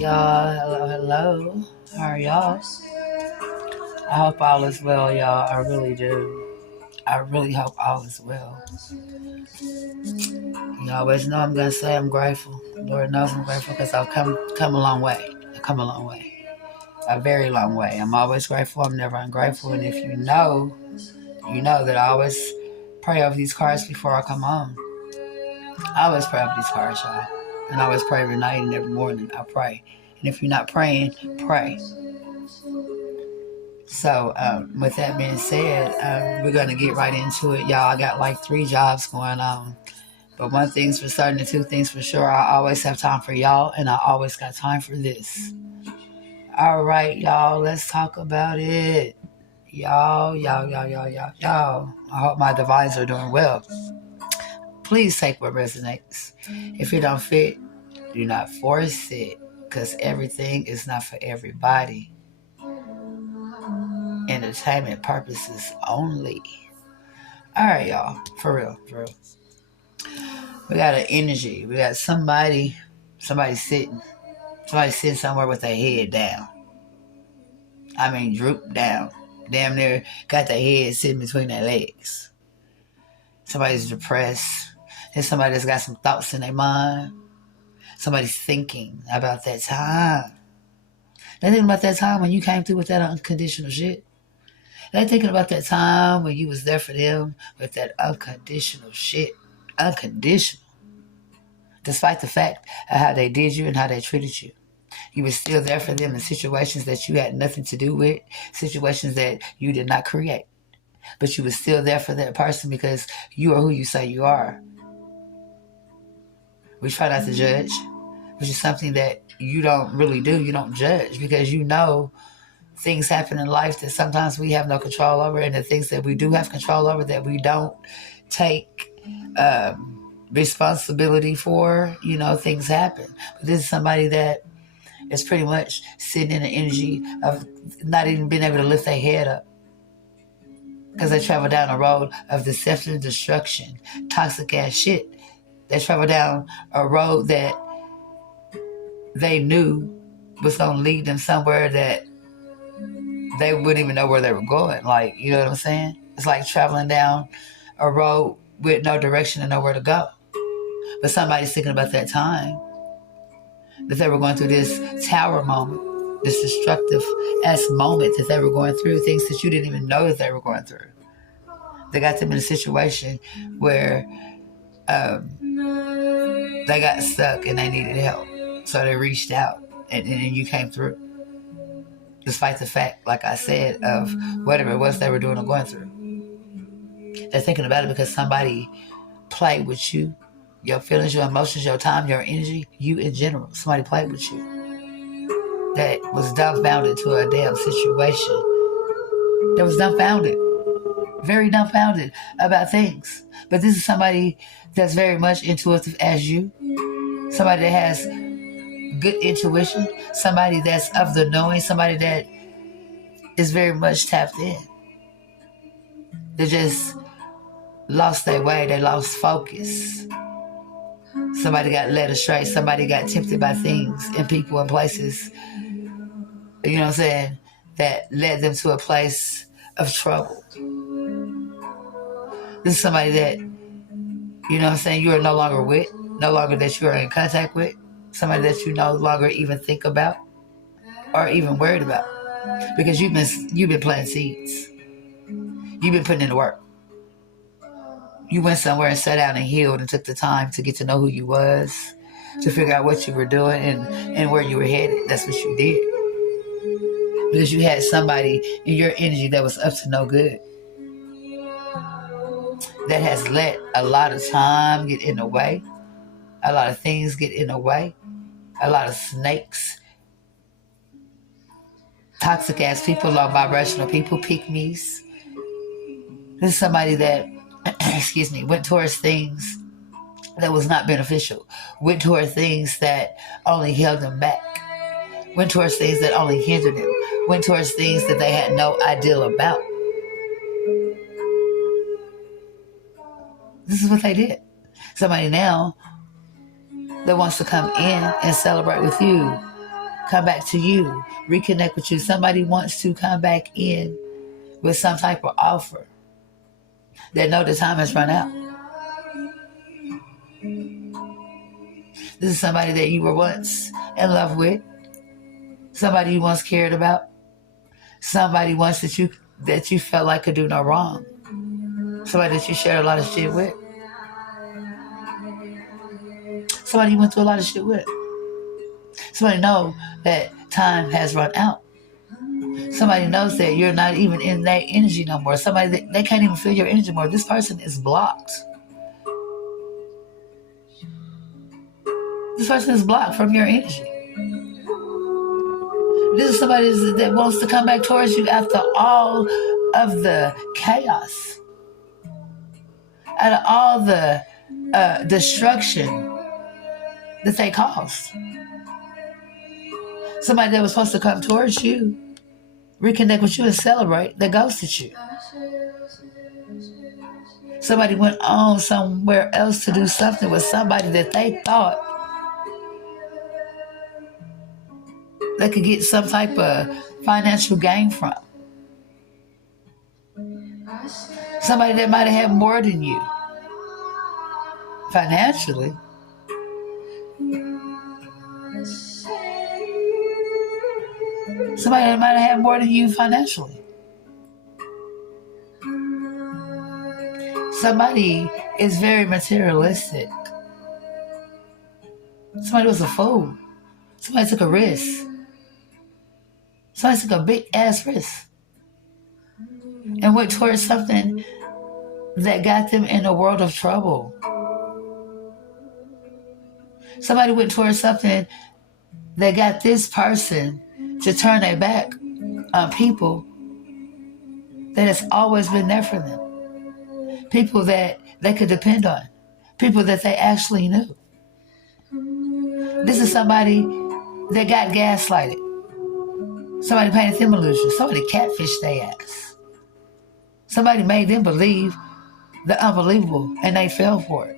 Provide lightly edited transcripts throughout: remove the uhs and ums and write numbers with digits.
y'all. Hello, hello. How are y'all? I hope all is well, y'all. I really do. I really hope all is well. You always know I'm gonna say I'm grateful. Lord knows I'm grateful because I've come a long way. I've come a long way. A very long way. I'm always grateful. I'm never ungrateful. And if you know that I always pray over these cards before I come home. I always pray over these cards, y'all. And I always pray every night and every morning. I pray. And if you're not praying, pray. So, with that being said, we're going to get right into it, y'all. I got like 3 jobs going on. But one thing's for certain and 2 things for sure. I always have time for y'all, and I always got time for this. All right, y'all, let's talk about it. Y'all. I hope my divines are doing well. Please take what resonates. If it don't fit, do not force it, because everything is not for everybody. Entertainment purposes only. All right, y'all. For real. We got an energy. We got somebody sitting somewhere with their head down. I mean, drooped down. Damn near got their head sitting between their legs. Somebody's depressed. There's somebody that's got some thoughts in their mind. Somebody's thinking about that time. They're thinking about that time when you came through with that unconditional shit. They're thinking about that time when you was there for them with that unconditional shit. Unconditional. Despite the fact of how they did you and how they treated you. You were still there for them in situations that you had nothing to do with, situations that you did not create. But you were still there for that person because you are who you say you are. We try not to judge, which is something that you don't really do. You don't judge because you know things happen in life that sometimes we have no control over, and the things that we do have control over that we don't take responsibility for, things happen. But this is somebody that is pretty much sitting in the energy of not even being able to lift their head up because they travel down a road of deception and destruction, toxic ass shit. They travel down a road that they knew was going to lead them somewhere that they wouldn't even know where they were going. Like, you know what I'm saying? It's like traveling down a road with no direction and nowhere to go. But somebody's thinking about that time that they were going through this tower moment, this destructive ass moment that they were going through, things that you didn't even know that they were going through. They got them in a situation where they got stuck and they needed help. So they reached out and you came through. Despite the fact, like I said, of whatever it was they were doing or going through. They're thinking about it because somebody played with you, your feelings, your emotions, your time, your energy, you in general. Somebody played with you. That was dumbfounded to a damn situation. That was dumbfounded. Very dumbfounded about things. But this is somebody that's very much intuitive as you. Somebody that has good intuition. Somebody that's of the knowing. Somebody that is very much tapped in. They just lost their way. They lost focus. Somebody got led astray. Somebody got tempted by things and people and places, you know what I'm saying, that led them to a place of trouble. This is somebody that, you know what I'm saying, you are no longer with, no longer that you are in contact with, somebody that you no longer even think about or even worried about because you've been planting seeds. You've been putting in the work. You went somewhere and sat down and healed and took the time to get to know who you was, to figure out what you were doing and where you were headed. That's what you did. Because you had somebody in your energy that was up to no good. That has let a lot of time get in the way. A lot of things get in the way. A lot of snakes. Toxic ass people, low vibrational people, pick-me's. This is somebody that went towards things that was not beneficial, went towards things that only held them back, went towards things that only hindered them, went towards things that they had no idea about. This is what they did. Somebody now that wants to come in and celebrate with you come back to you, reconnect with you. Somebody wants to come back in with some type of offer. They know the time has run out. This is somebody that you were once in love with, somebody you once cared about, somebody once that you felt like could do no wrong, somebody that you shared a lot of shit with, somebody you went through a lot of shit with. Somebody know that time has run out. Somebody knows that you're not even in their energy no more. Somebody that they can't even feel your energy anymore. This person is blocked. This person is blocked from your energy. This is somebody that wants to come back towards you after all of the chaos, out of all the destruction that they caused. Somebody that was supposed to come towards you, reconnect with you and celebrate, that ghosted you. Somebody went on somewhere else to do something with somebody that they thought they could get some type of financial gain from. Somebody that might have had more than you financially. Somebody that might have had more than you financially. Somebody is very materialistic. Somebody was a fool. Somebody took a risk. Somebody took a big ass risk and went towards something that got them in a world of trouble. Somebody went towards something that got this person to turn their back on people that has always been there for them. People that they could depend on. People that they actually knew. This is somebody that got gaslighted. Somebody painted them illusions. Somebody catfished their ass. Somebody made them believe the unbelievable and they fell for it.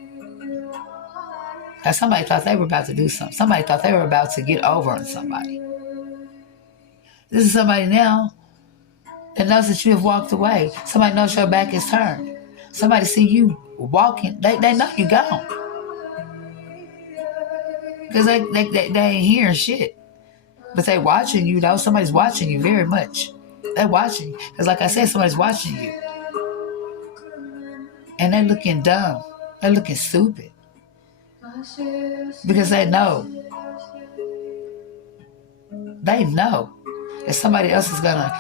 Now somebody thought they were about to do something. Somebody thought they were about to get over on somebody. This is somebody now that knows that you have walked away. Somebody knows your back is turned. Somebody see you walking. They know you gone. Because they ain't hearing shit. But they watching you, though. Somebody's watching you very much. They're watching you. Because like I said, somebody's watching you. And they're looking dumb. They're looking stupid. Because they know. They know that somebody else is going to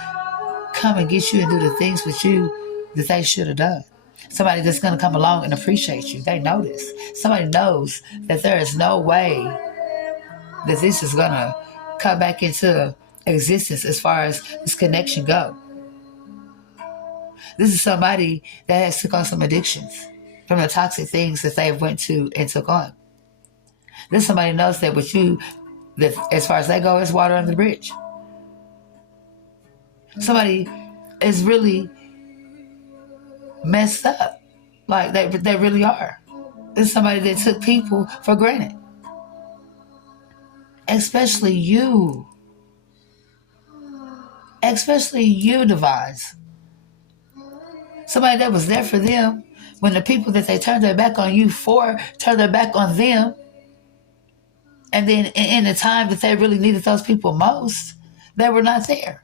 come and get you and do the things with you that they should have done. Somebody that's going to come along and appreciate you. They know this. Somebody knows that there is no way that this is going to come back into existence as far as this connection go. This is somebody that has took on some addictions from the toxic things that they went to and took on. This somebody knows that with you, that as far as they go, it's water under the bridge. Somebody is really messed up. Like they really are. It's somebody that took people for granted. Especially you. Especially you, Divines. Somebody that was there for them when the people that they turned their back on you for turned their back on them. And then in the time that they really needed those people most, they were not there.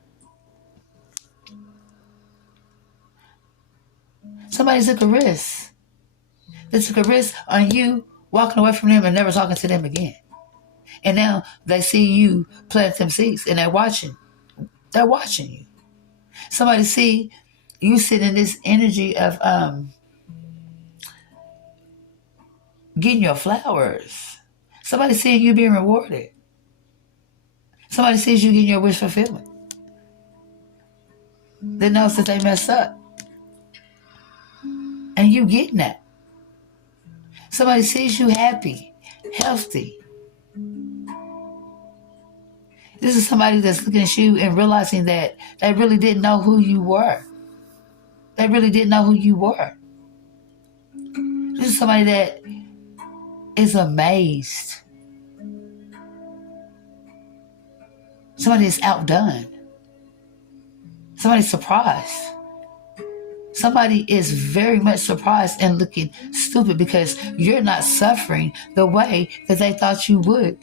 Somebody took a risk. They took a risk on you walking away from them and never talking to them again. And now they see you plant them seeds and they're watching. They're watching you. Somebody see you sit in this energy of getting your flowers. Somebody seeing you being rewarded. Somebody sees you getting your wish fulfillment. They knows that they messed up. And you getting that. Somebody sees you happy, healthy. This is somebody that's looking at you and realizing that they really didn't know who you were. They really didn't know who you were. This is somebody that is amazed Somebody is outdone. Somebody's surprised. Somebody is very much surprised and looking stupid because you're not suffering the way that they thought you would.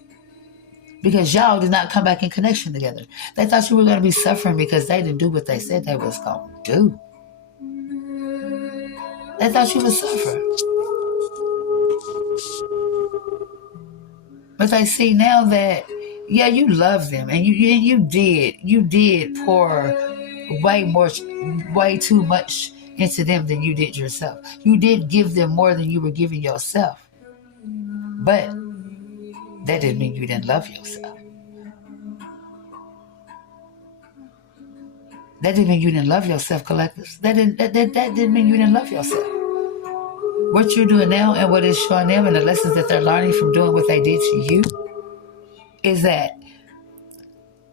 Because y'all did not come back in connection together. They thought you were going to be suffering because they didn't do what they said they was going to do. They thought you would suffer. But they see now that, yeah, you love them. And you did pour way too much into them than you did yourself. You did give them more than you were giving yourself. But that didn't mean you didn't love yourself. That didn't mean you didn't love yourself, collectives. That didn't mean you didn't love yourself. What you're doing now and what is showing them and the lessons that they're learning from doing what they did to you is that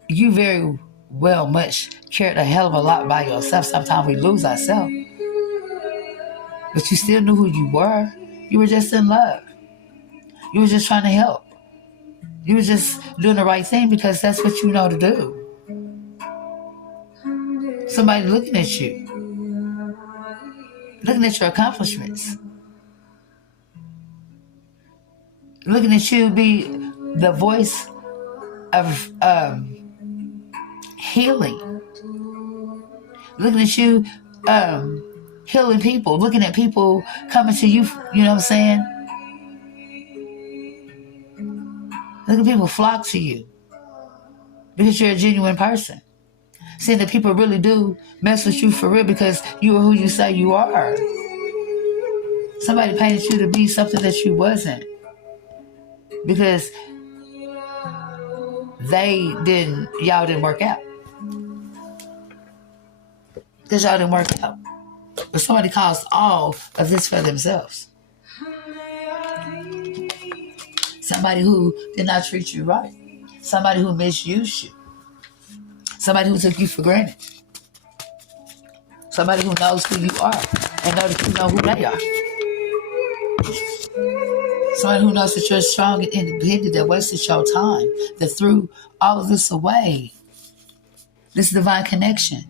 you very well much cared a hell of a lot by yourself. Sometimes we lose ourselves. But you still knew who you were. You were just in love. You were just trying to help. You were just doing the right thing because that's what you know to do. Somebody looking at you. Looking at your accomplishments. Looking at you be the voice of healing. Looking at you healing people. Looking at people coming to you, you know what I'm saying? Look at people flock to you because you're a genuine person. Seeing that people really do mess with you for real because you are who you say you are. Somebody painted you to be something that you wasn't because y'all didn't work out. Because y'all didn't work out. But somebody caused all of this for themselves. Somebody who did not treat you right. Somebody who misused you. Somebody who took you for granted. Somebody who knows who you are and know that you know who they are. Somebody who knows that you're strong and independent, that wasted your time, that threw all of this away. This divine connection.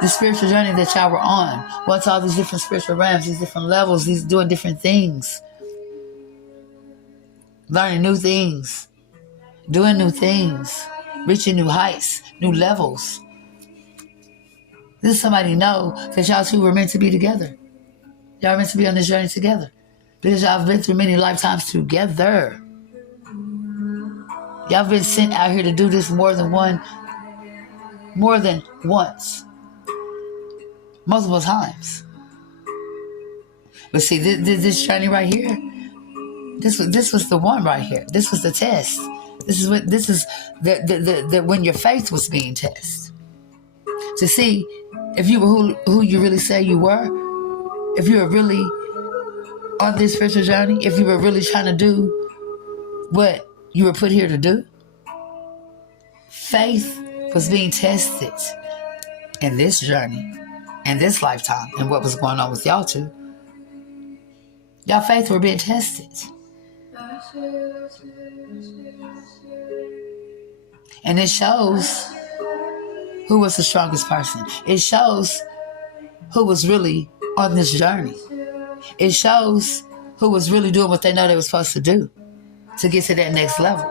The spiritual journey that y'all were on. Once all these different spiritual realms, these different levels, these doing different things. Learning new things. Doing new things. Reaching new heights, new levels. This is somebody know that y'all two were meant to be together. Y'all were meant to be on this journey together. Because y'all have been through many lifetimes together. Y'all been sent out here to do this more than once. Multiple times. But see, this journey right here, this was the one right here. This was the test. This is the when your faith was being tested. To see if you were who you really say you were, if you were really on this spiritual journey, if you were really trying to do what you were put here to do. Faith was being tested in this journey, in this lifetime, and what was going on with y'all two. Y'all faith were being tested. And it shows who was the strongest person. It shows who was really on this journey. It shows who was really doing what they know they were supposed to do to get to that next level.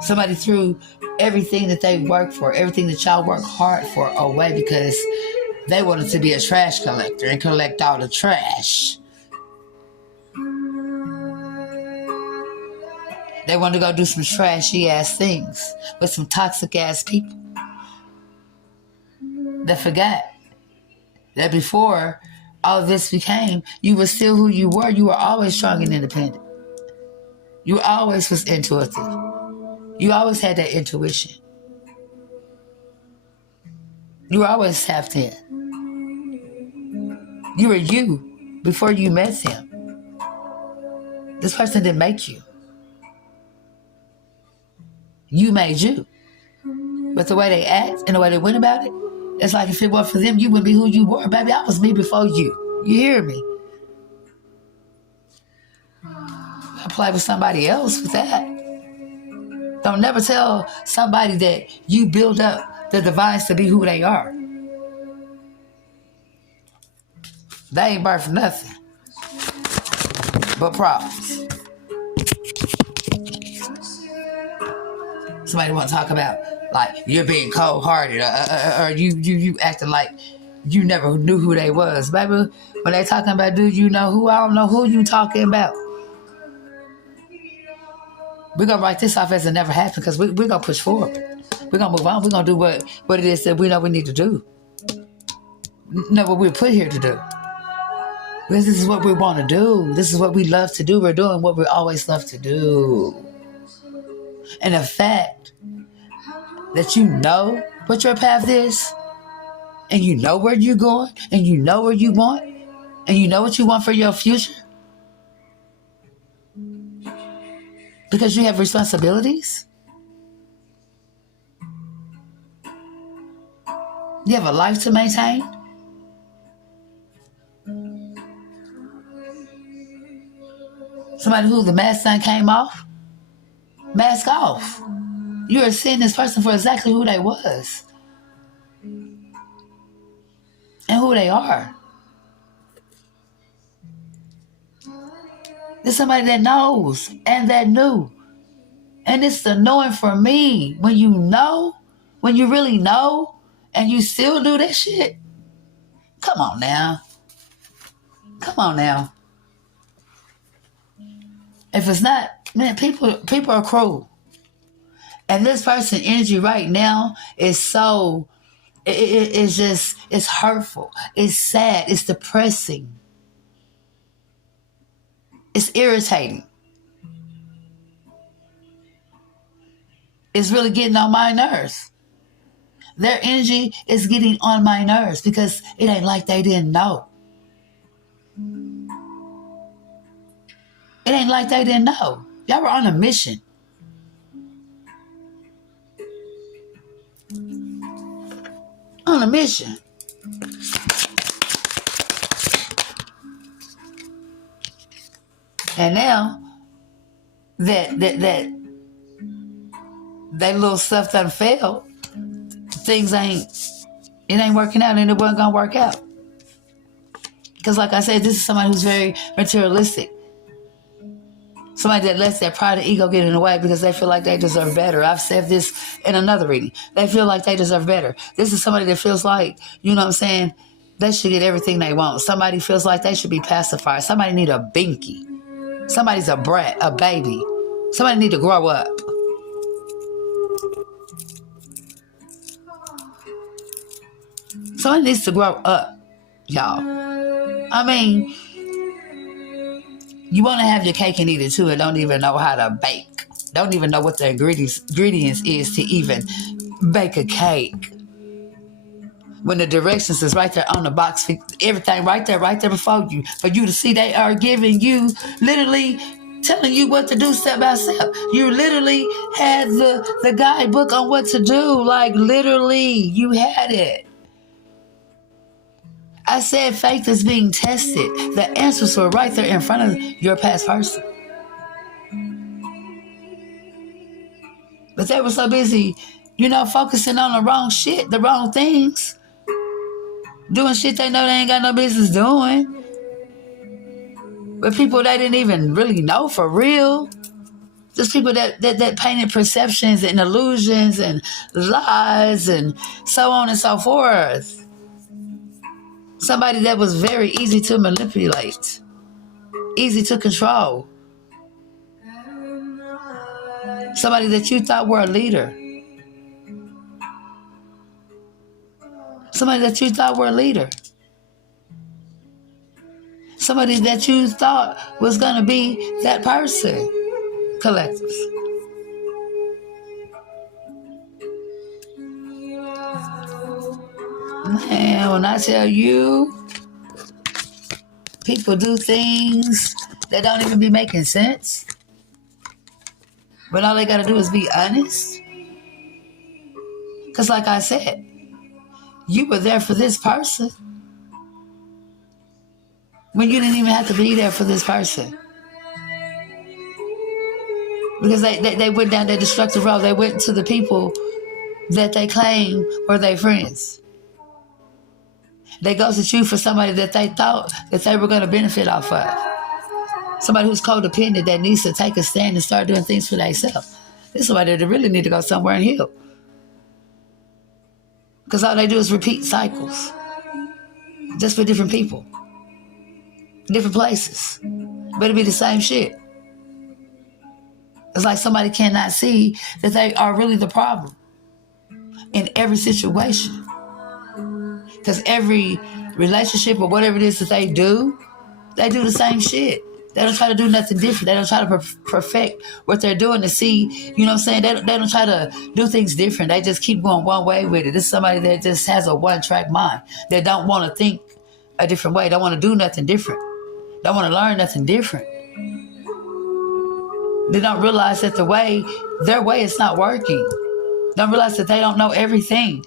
Somebody threw everything that they worked for, everything that y'all worked hard for away because they wanted to be a trash collector and collect all the trash. They wanted to go do some trashy ass things with some toxic ass people. They forgot that before all of this became, you were still who you were. You were always strong and independent. You always was intuitive. You always had that intuition. You were always tapped in. You were you before you met him. This person didn't make you. You made you. But the way they act and the way they went about it, it's like if it weren't for them, you wouldn't be who you were. Baby, I was me before you. You hear me? I play with somebody else with that. Don't never tell somebody that you build up the device to be who they are. They ain't birthed nothing but problems. Somebody want to talk about like you're being cold-hearted or you acting like you never knew who they was. Baby, when they talking about do you know who, I don't know who you talking about. We're going to write this off as it never happened because we're going to push forward. We're going to move on. We're going to do what it is that we know we need to do. Know what we're put here to do. This is what we want to do. This is what we love to do. We're doing what we always love to do. And the fact that you know what your path is, and you know where you're going, and you know where you want, and you know what you want for your future, because you have responsibilities. You have a life to maintain. Somebody who the mask done came off, mask off. You are seeing this person for exactly who they was and who they are. There's somebody that knows and that knew. And it's the knowing for me. When you know, when you really know, and you still do that shit. Come on now. Come on now. If it's not, man, people are cruel. And this person's energy right now is so, it's just, it's hurtful. It's sad. It's depressing. It's irritating. It's really getting on my nerves. Their energy is getting on my nerves because it ain't like they didn't know. It ain't like they didn't know. Y'all were on a mission. On a mission. And now that little stuff done failed, things ain't working out, and it wasn't gonna work out. Because like I said, this is somebody who's very materialistic. Somebody that lets their pride and ego get in the way because they feel like they deserve better. I've said this in another reading. They feel like they deserve better. This is somebody that feels like, you know what I'm saying, they should get everything they want. Somebody feels like they should be pacified. Somebody need a binky. Somebody's a brat, a baby. Somebody need to grow up. Somebody needs to grow up, y'all. I mean, you want to have your cake and eat it too and don't even know how to bake. Don't even know what the ingredients is to even bake a cake. When the directions is right there on the box, everything right there before you, for you to see, they are giving you, literally telling you what to do step by step. You literally had the guidebook on what to do. Like literally, you had it. I said faith is being tested. The answers were right there in front of your past person. But they were so busy, focusing on the wrong shit, the wrong things. Doing shit they know they ain't got no business doing. With people they didn't even really know for real. Just people that painted perceptions and illusions and lies and so on and so forth. Somebody that was very easy to manipulate, easy to control. Somebody that you thought were a leader. Somebody that you thought were a leader. Somebody that you thought was going to be that person. Collectives. Man, when I tell you, people do things that don't even be making sense. But all they got to do is be honest. Because like I said, you were there for this person when you didn't even have to be there for this person. Because they went down that destructive road. They went to the people that they claim were their friends. They ghosted you for somebody that they thought that they were going to benefit off of. Somebody who's codependent that needs to take a stand and start doing things for themselves. This is somebody that really need to go somewhere and heal. Because all they do is repeat cycles. Just for different people. Different places. But it'll be the same shit. It's like somebody cannot see that they are really the problem in every situation. Because every relationship or whatever it is that they do the same shit. They don't try to do nothing different. They don't try to perfect what they're doing to see, you know what I'm saying? They don't try to do things different. They just keep going one way with it. This is somebody that just has a one-track mind. They don't want to think a different way. Don't want to do nothing different. Don't want to learn nothing different. They don't realize that their way is not working. Don't realize that they don't know everything.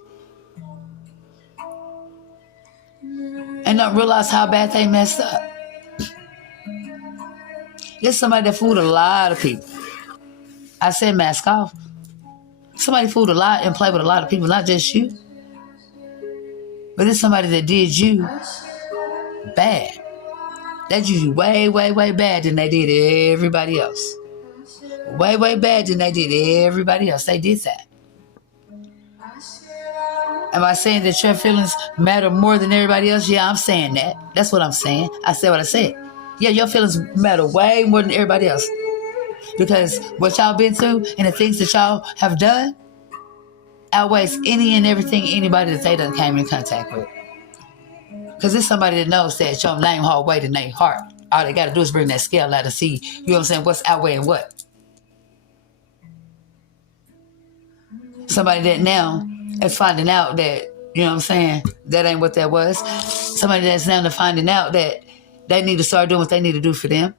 And don't realize how bad they messed up. There's somebody that fooled a lot of people. I said mask off. Somebody fooled a lot and played with a lot of people, not just you. But it's somebody that did you bad. They did you way, way, way bad than they did everybody else. Way, way bad than they did everybody else. They did that. Am I saying that your feelings matter more than everybody else? Yeah, I'm saying that. That's what I'm saying. I said what I said. Yeah, your feelings matter way more than everybody else. Because what y'all been through and the things that y'all have done outweighs any and everything anybody that they done came in contact with. Because it's somebody that knows that your name hold weight in their heart. All they got to do is bring that scale out and see, you know what I'm saying, what's outweighing what. Somebody that now is finding out that, you know what I'm saying, that ain't what that was. Somebody that's now finding out that they need to start doing what they need to do for them.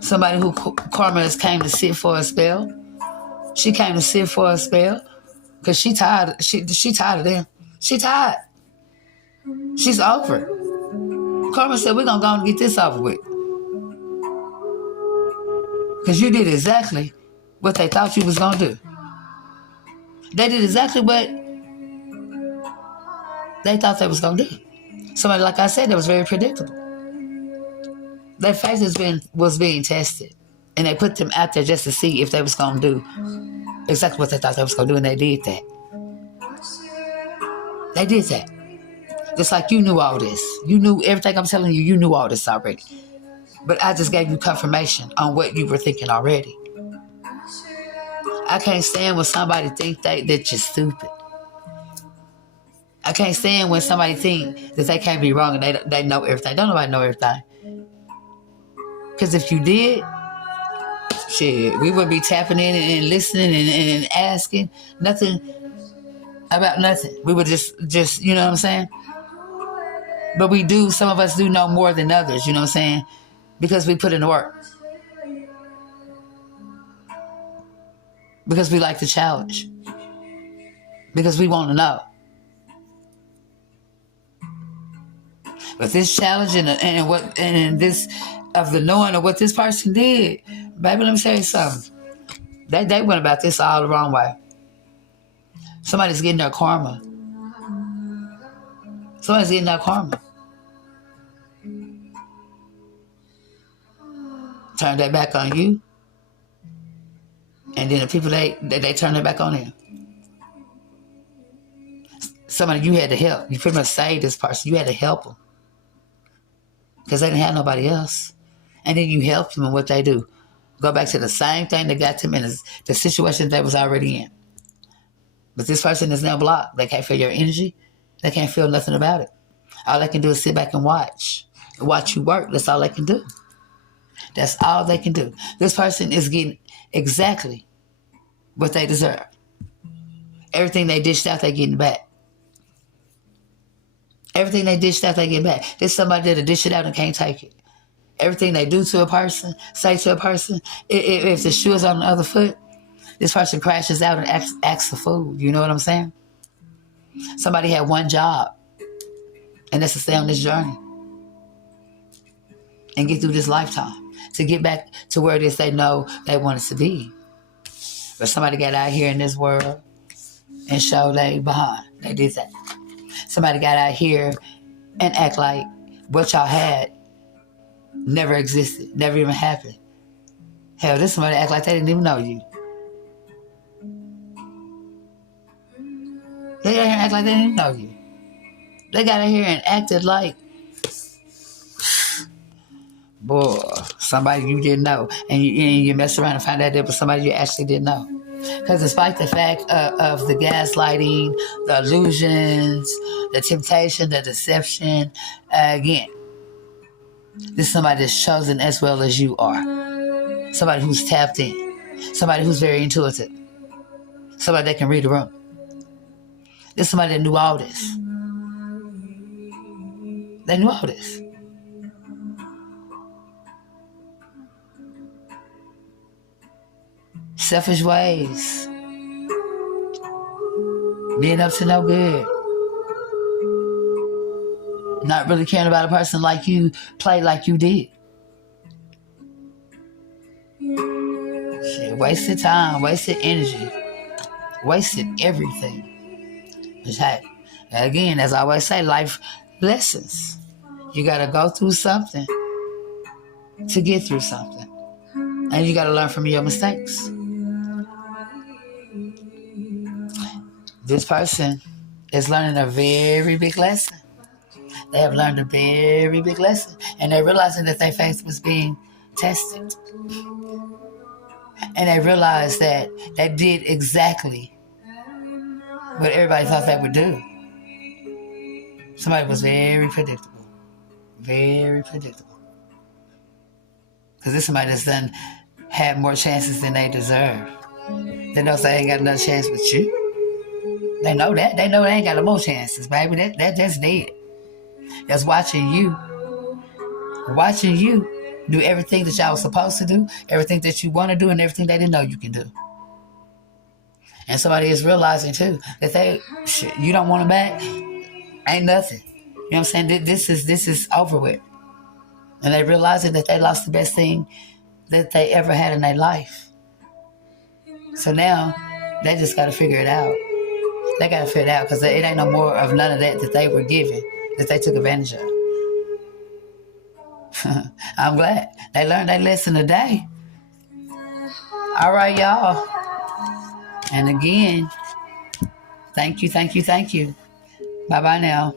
Somebody who karma has came to sit for a spell. She came to sit for a spell because she tired. She tired of them. She tired. She's over. Karma said, we're going to go and get this over with. Because you did exactly what they thought you was going to do. They did exactly what they thought they was going to do. Somebody, like I said, that was very predictable. Their faith was being tested. And they put them out there just to see if they was going to do exactly what they thought they was going to do. And they did that. They did that. Just like you knew all this. You knew everything I'm telling you. You knew all this already. But I just gave you confirmation on what you were thinking already. I can't stand when somebody think that you're stupid. I can't stand when somebody think that they can't be wrong and they know everything. Don't nobody know everything. Because if you did, shit, we wouldn't be tapping in and listening and asking nothing about nothing. We would just, you know what I'm saying? But we do, some of us do know more than others, you know what I'm saying? Because we put in the work. Because we like the challenge. Because we want to know. But this challenge and this of the knowing of what this person did, baby, let me tell you something. They went about this all the wrong way. Somebody's getting their karma. Somebody's getting their karma. Turn that back on you. And then the people, they turn their back on them. Somebody you had to help. You pretty much saved this person. You had to help them. Because they didn't have nobody else. And then you help them, and what they do? Go back to the same thing that got them in the situation they was already in. But this person is now blocked. They can't feel your energy. They can't feel nothing about it. All they can do is sit back and watch. Watch you work. That's all they can do. That's all they can do. This person is getting exactly what they deserve. Everything they dished out, they're getting back. Everything they dished out, they get back. There's somebody that'll dish it out and can't take it. Everything they do to a person, say to a person, if the shoe is on the other foot, this person crashes out and asks for food. You know what I'm saying? Somebody had one job, and that's to stay on this journey and get through this lifetime. to get back to where it is they know they wanted to be. But somebody got out here in this world and showed they behind. They did that. Somebody got out here and act like what y'all had never existed, never even happened. Hell, this somebody act like they didn't even know you. They got out here and act like they didn't even know you. They got out here and acted like, boy, somebody you didn't know. And you mess around and find out there was somebody you actually didn't know. Because despite the fact of the gaslighting, the illusions, the temptation, the deception, again, this is somebody that's chosen as well as you are. Somebody who's tapped in. Somebody who's very intuitive. Somebody that can read the room. This is somebody that knew all this. They knew all this. Selfish ways. Being up to no good. Not really caring about a person like you played like you did. Shit, wasted time, wasted energy, wasted everything. But hey, again, as I always say, life lessons. You gotta go through something to get through something. And you gotta learn from your mistakes. This person is learning a very big lesson. They have learned a very big lesson. And they're realizing that their faith was being tested. And they realized that they did exactly what everybody thought they would do. Somebody was very predictable. Very predictable. Because this somebody that's done had more chances than they deserve. They know they ain't got another chance with you. They know that. They know they ain't got no more chances, baby. That just dead. That's watching you do everything that y'all was supposed to do, everything that you want to do, and everything they didn't know you can do. And somebody is realizing too that you don't want them back, ain't nothing. You know what I'm saying? This is over with. And they realizing that they lost the best thing that they ever had in their life. So now they just got to figure it out. They got to figure it out because it ain't no more of none of that they were given, that they took advantage of. I'm glad they learned their lesson today. All right, y'all. And again, thank you. Bye-bye now.